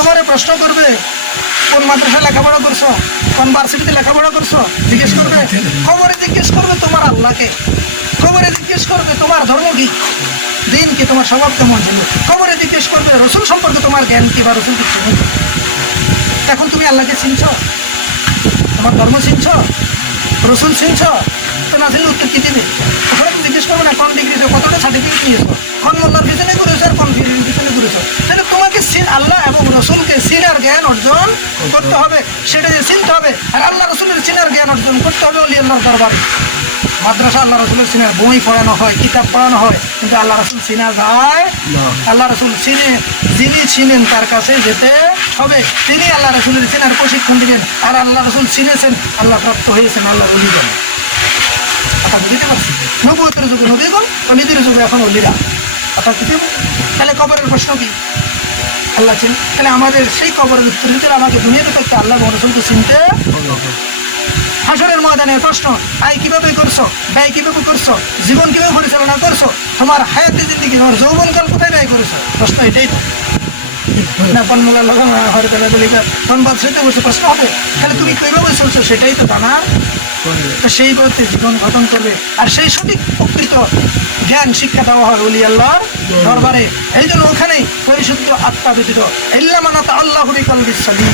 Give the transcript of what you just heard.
তোমারে প্রশ্ন করবে কোন মাদ্রাসায় লেখাপড়া করছো, কোন ভার্সিটিতে লেখাপড়া করছো, জিজ্ঞেস করবে। খবরে জিজ্ঞেস করবে তোমার আল্লাহকে, খবরে জিজ্ঞেস করবে তোমার ধর্ম কি, দিন কি, তোমার স্বভাব কেমন ছিল। খবরে জিজ্ঞেস করবে রসুল সম্পর্কে তোমার জ্ঞান কি বা রসুলকে চিনি। এখন তুমি আল্লাহকে চিনছ, তোমার ধর্ম চিনছ, রসুল চিনছ, তো না চিনলে উত্তর কি দিবে? ওখানে জিজ্ঞেস করবে না কোন ডিগ্রি, কতটা সার্টিফিকেট নিয়েছো, কোন মোল্লার পিছনে করেছো আর কোন ফিরির পিছনে করেছো। তাহলে তোমাকে আল্লাহ এবং রসুলকে চিনার জ্ঞান অর্জন করতে হবে, সেটা যে চিনতে হবে। আর আল্লাহ রসুলের চিনার জ্ঞান অর্জন করতে হবে ওলি আল্লাহর দরবারে। মাদ্রাসা আল্লাহ রসুলের চিনার বই পড়ানো হয়, কিতাব পড়ানো হয়, কিন্তু আল্লাহ রসুল চিনা যায়। আল্লাহ রসুল চিনে, যিনি চিনেন তার কাছে যেতে হবে, তিনি আল্লাহ রসুলের চিনার প্রশিক্ষণ দিবেন। আর আল্লাহ রসুল চিনেছেন, আল্লাহ প্রাপ্ত হয়েছেন আল্লাহ অলিগণ। অর্থাৎ বুঝতে পারছি, নবুয়তের যুগে নবীগণ ও নিজের যুগে এখন অলিরা। অর্থাৎ তাহলে কবরের প্রশ্ন কি? আল্লাহ চিন। তাহলে আমাদের সেই কবরের উত্তর দিতে আমাকে দুনিয়াতে থাকতে আল্লাহ এবং রসুলকে চিনতে। হাসরের ময়দানে প্রশ্ন, আয় কিভাবে করছো, ব্যয় কিভাবে করছো, জীবন কিভাবে পরিচালনা করছো, তোমার হায়াতে জিন্দিগি, তোমার যৌবনকাল কোথায় ব্যয় করেছো? প্রশ্ন এটাই তো না। পণ্যগুলো লাগানো হয় ধনবাদ সেটা বলছে প্রশ্ন হবে। তাহলে তুমি কিভাবে চলছো সেটাই তো জানার। তো সেই পথে জীবন গঠন করবে, আর সেই সঠিক প্রকৃত জ্ঞান শিক্ষা দেওয়া হয় ওলি আল্লাহর দরবারে। এই জন্য ওখানেই পরিশুদ্ধ আত্মা ব্যতীত ইল্লা মান আতা আল্লাহু বিকলবিস সালিম,